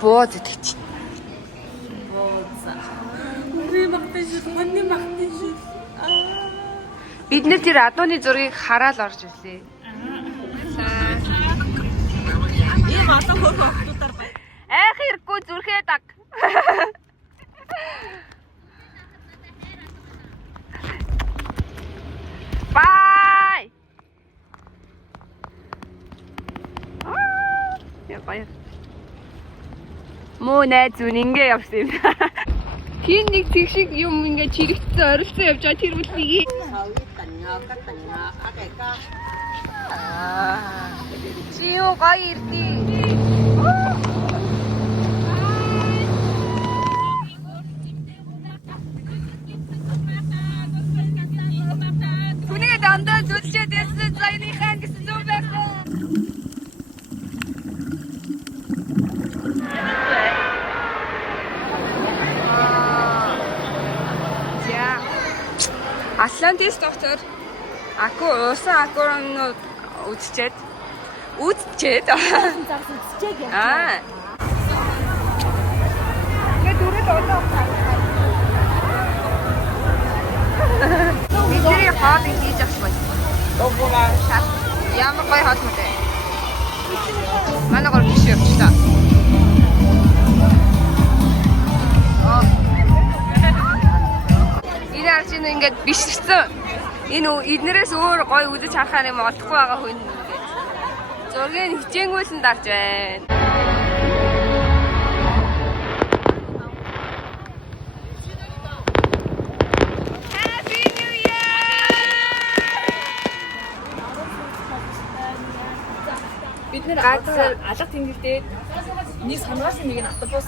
бууз идэгч. Бид нэр тэр адууны зургийг хараад орж ирлээ. Ийм олон хөрхөн охтуудаар бай. Айх хэрэггүй зүрхээ даг. Бай. Я баяр. Муу найз зүн ингэ явсан юм. Хин нэг тэг шиг юм ингэ чирэгцэн орилсон явж байгаа тэр бүлгийг. Чио гоё ирдий. Түнийгээ дандаа зүлчээд байсан зайныхаа гэсэн зүг байсан. Атлантис доктор аку усан акуранууд үдчихэд аа ингээд дөрөв одоо бидний хоол хийж авсан. Ямар гоё хоол мөн дээ. Манай гол биш явчихлаа. Энэ арч ингээд биширсэн. Энэ эднэрээс өөр гоё үзэж харахаар юм олдохгүй байгаа хүн ингээд зургийг хичээнгүүлэн дарж байна. Happy New Year! Бид нэр газар алга тэмдэгтэй нэг санаас нэг нь автобус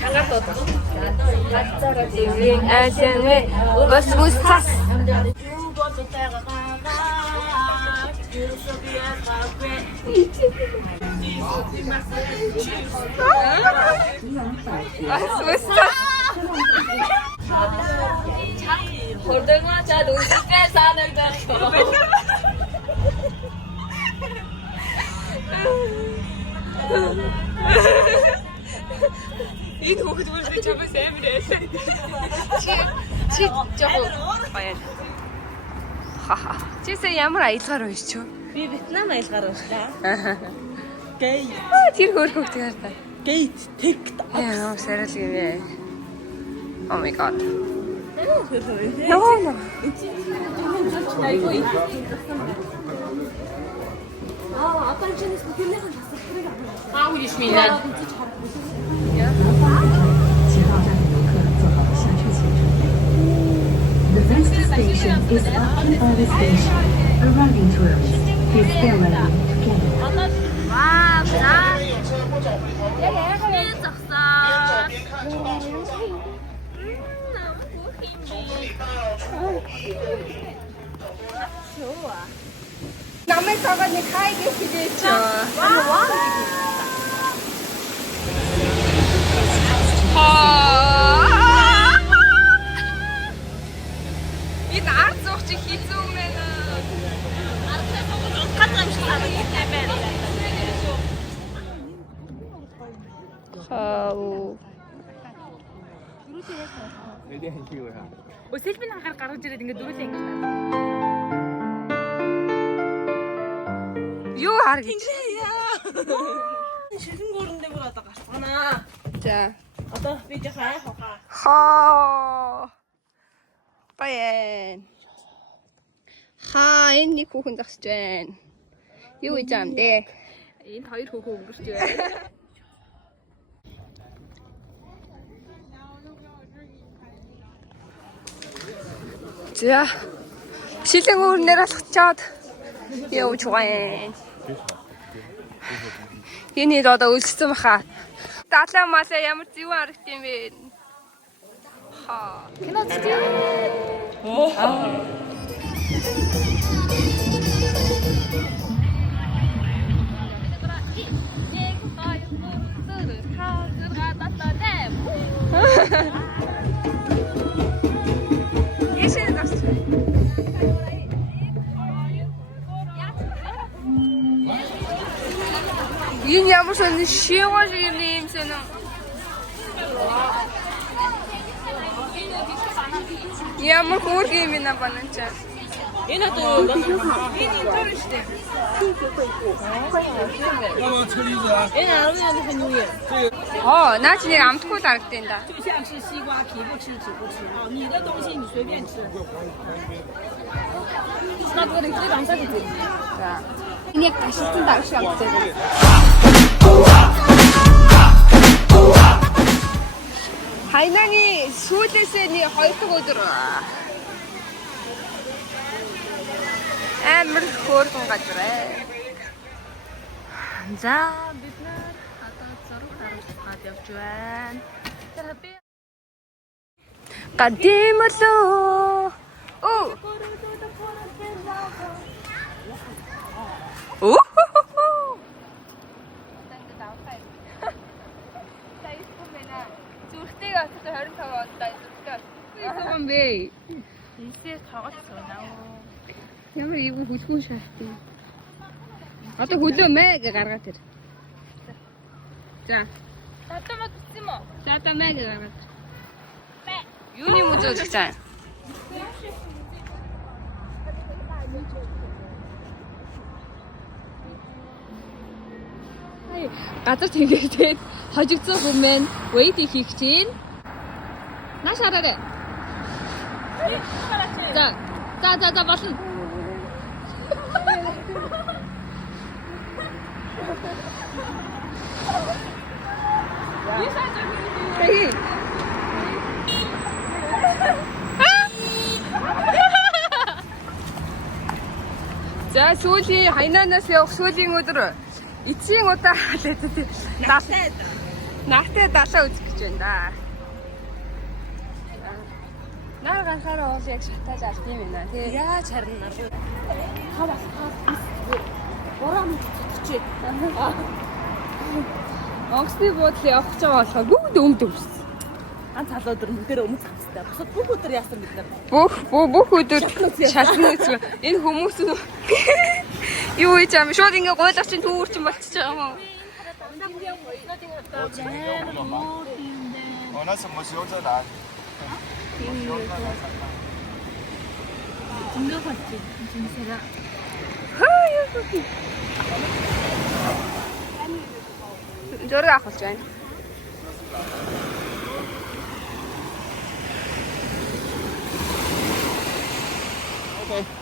чангаар дуудсан. Газараа тийм айсэнэ бас мустас. Хордонгоо чад үсгээ санагдах. Энэ хүүхэд бүрдээ чамаас амар байсан. Чи жоохон баян. Ха. Чисээ ямар аялгаар байж чөө? Би Вьетнам аялгаар уншлаа. Гей. Тэр хөөрхөг тэр та. Гейт тект. Яа, сарал юм яа. Oh my god. No. Аа, апан чиний скутэрнийх нь тасалбарыг Аа, үгүй шүү яа. The next station is Akihabara Station. Arriving tourists, please stay ready to get it. Вау, за. Намайг цагаан нэг хай гэж хэлээч. Энэ ард зуух чи хийцүү мэн. Селфи хахаар гаргаж ирээд ингээд дөрүлээ ингээд. Юу хар гэж. Шилэн гүрэндээ бүр одоо гарцгаана. За. Одоо би жахаа хохаа. Хаа. Баян. Хаа энэ нэг хүүхэн зогсож байна. Юу гэж юм бэ? Энэ хоёр хүүхэн өнгөрч байна. За. Шилэн гүрнээр алхачаад явж байгаа. Энэ одоо өлссөн баха. Далаа малаа ямар зэвэн харагд юм бэ? Ха. Кино үзтээ. Энэ ямар сонир шивгаш юм сонио. Ямар хөөрг юм байна банан ч. Энэ одоо энэ интернет шүү дээ. Энэ аваад яах юм бэ? Наа чи нэг амтгүй дарагдсан да. 就像是西瓜皮不吃籽不吃啊，你的东西你随便吃。那个你最常吃的。 За. Энэ яг ташилсан даг шиг амттай. Хайнаны сүүлээсээ нэг 2 дахь өдөр амар хөөргөн газар ээ. За бид нар одоо зураг харуулахад явж байна. Гадимлоо. Оо. Зүрхтэйг авчихсан 25 онд зүрхтэй. Юу юм бэ? Энэсээ тоглож байна. Ямар ийг хүлхүүн шаардсан. Одоо хөлөө мэ гэж гаргаад ир. За. Татамаа гисэн юм уу? Татамаа гэж гаргаад. Мэ. Юуны музей үзэх цаа? Газар тэнгэртэй хожигдсон хүмүүс вейт хийх чинь. Нааш хараарай. За болно. Hey. За сүүлийн хайнанаас явах сүүлийн өдөр эцсийн удаа нахтай далаа үзэх гэж байна да. Наа ганцаараа уус яг шатааж алт юм байна тий. Яаж харна? Хавас. Бороо мэдчихэ. Онгоцны буудлын явах гэж байгаа болохоо бүгд өмд өвс. Ганц халуу өдөр мөндөр өмнө цацтай. Бусад бүх өдөр яасан бид нар. Бүх өдөр шатны үзэх. Энэ хүмүүс юу хийж байгаа юм шууд ингээ гойлгочин түүрчин болчихж байгаа юм уу? 哦，那什么时候再来？ Зураг авах гэж байна. OK。